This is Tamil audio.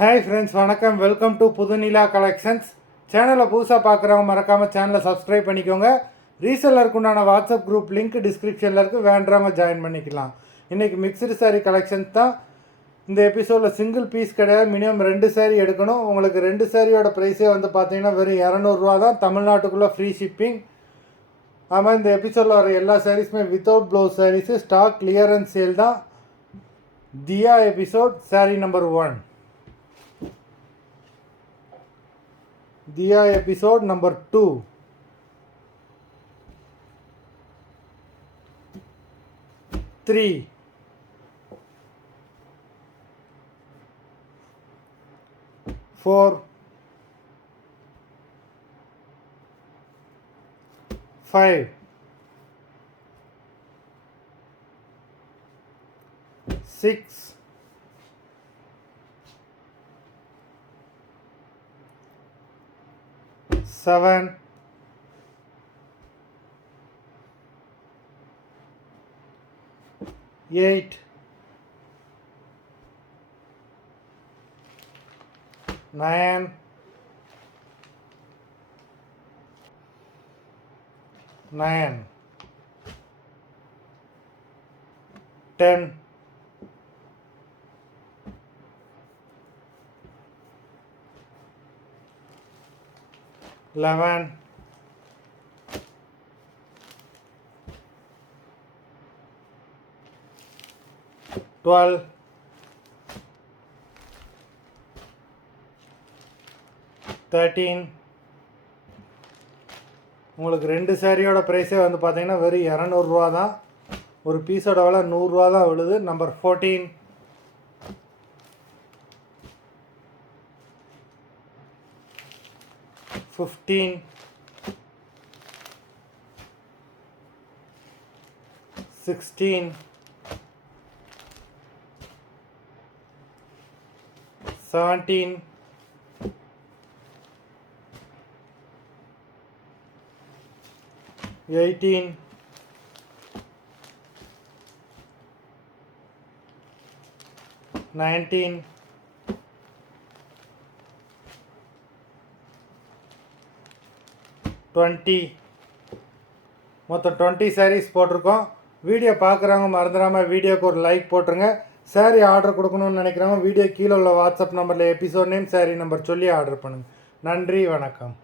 ஹாய் ஃப்ரெண்ட்ஸ், வணக்கம். Welcome to Pudhunila collections. சேனலை புதுசாக பார்க்குறவங்க மறக்காமல் சேனலை சப்ஸ்கிரைப் பண்ணிக்கோங்க. ரீசெல்லருக்கு உண்டான வாட்ஸ்அப் குரூப் லிங்க் டிஸ்கிரிப்ஷனில் இருக்குது, வேண்டுறவங்க ஜாயின் பண்ணிக்கலாம். இன்றைக்கி மிக்சடு சாரீ கலெக்ஷன்ஸ் தான். இந்த எபிசோடில் சிங்கிள் பீஸ் கிடையாது, மினிமம் 2 சாரீ எடுக்கணும். உங்களுக்கு 2 சாரியோட ப்ரைஸே வந்து பார்த்தீங்கன்னா வெறும் 200 தான். தமிழ்நாட்டுக்குள்ளே ஃப்ரீ ஷிப்பிங். ஆமாம், இந்த எபிசோடில் வர எல்லா சாரீஸுமே without blouse sarees. Stock clearance sale தான். Diya episode saree number 1. Diya episode number 2. 3. 4. 5. 6. 7. 8. 9. 10. 11. 12. 13. உங்களுக்கு 2 சாரியோட ப்ரைஸே வந்து பார்த்தீங்கன்னா வெறும் 200 தான். ஒரு பீஸோட விலை 100 தான் விழுது. நம்பர் 14. 15. 16. 17. 18. 19. 20. மொத்தம் 20 சாரீஸ் போட்டிருக்கோம். வீடியோ பார்க்குறவங்க மறந்துடாமல் வீடியோக்கு ஒரு லைக் போட்டுருங்க. சாரீ ஆர்டர் கொடுக்கணும்னு நினைக்கிறவங்க வீடியோ கீழே உள்ள வாட்ஸ்அப் நம்பரில் எபிசோட் நேம், சாரீ நம்பர் சொல்லி ஆர்டர் பண்ணுங்கள். நன்றி, வணக்கம்.